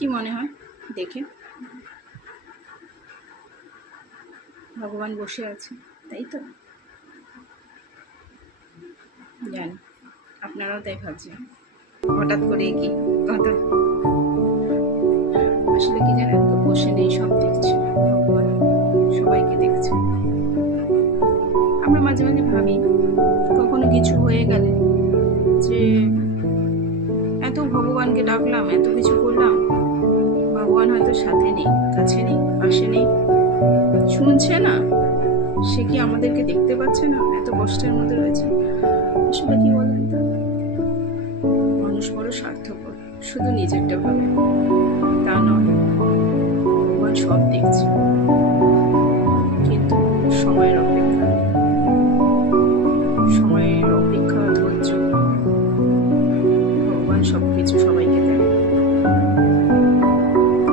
কি মনে হয় দেখে? ভগবান বসে আছে, তাই তো? জানি আপনারাও তাই ভাবছেন। হঠাৎ করে কি কথা? আসলে কি জানেন তো, বসে নেই, সব দেখছে ভগবান, সবাইকে দেখছে। আমরা মাঝে মাঝে ভাবি কখনো কিছু হয়ে গেলে যে এত ভগবানকে ডাকলাম, এত কিছু করলাম, ভগবান হয়তো সাথে নেই, কাছে নেই, পাশে নেই, শুনছে না। সে কি আমাদেরকে দেখতে পাচ্ছে না? এত কষ্টের মধ্যে রয়েছে। আসলে কি বলেন তো, মানুষ বড় স্বার্থপর, শুধু নিজেরটা ভাবে। তা নয়, ভগবান সব দেখছে, কিন্তু সময়ের অপেক্ষা, ধৈর্য, ভগবান সবকিছু সবাইকে দেয়,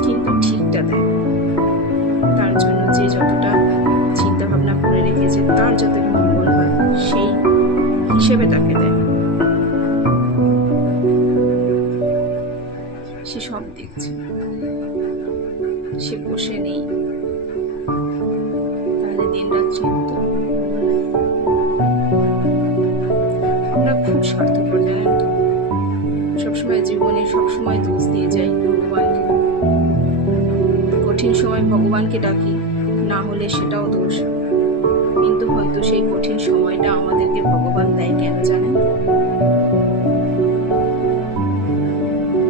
কিন্তু ঠিকটা দেয়। তার জন্য যে যতটা চিন্তা ভাবনা করে রেখেছে, তার যতটা মঙ্গল হয়, সেই হিসেবে তাকে দেয়। সে সব দেখছে, সে বসে নেই। তাহলে দিন রাত্রি আমরা খুব স্বার্থপর, জানেন তো। সবসময় জীবনে সবসময় দোষ দিয়ে যাই ভগবানকে। কঠিন সময় ভগবানকে ডাকি, না হলে সেটাও দোষ। কিন্তু হয়তো সেই কঠিন সময়টা আমাদেরকে ভগবান দেয় কেন জানেন?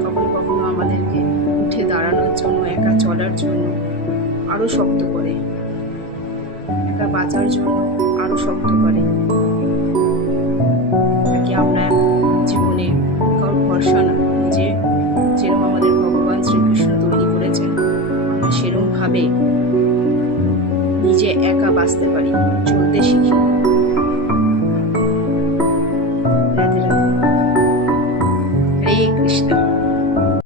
কখনো কখনো আমাদেরকে উঠে দাঁড়ানোর জন্য, একা চলার জন্য আরো শক্ত করে, একা বাঁচার জন্য আরো শক্ত করে, তাকে আমরা জীবনে কারোর ভরসা না, যে যেরকম আমাদের ভগবান শ্রীকৃষ্ণ তৈরি করেছেন, আমরা সেরকম ভাবে নিজে একা বাঁচতে পারি, চলতে শিখি।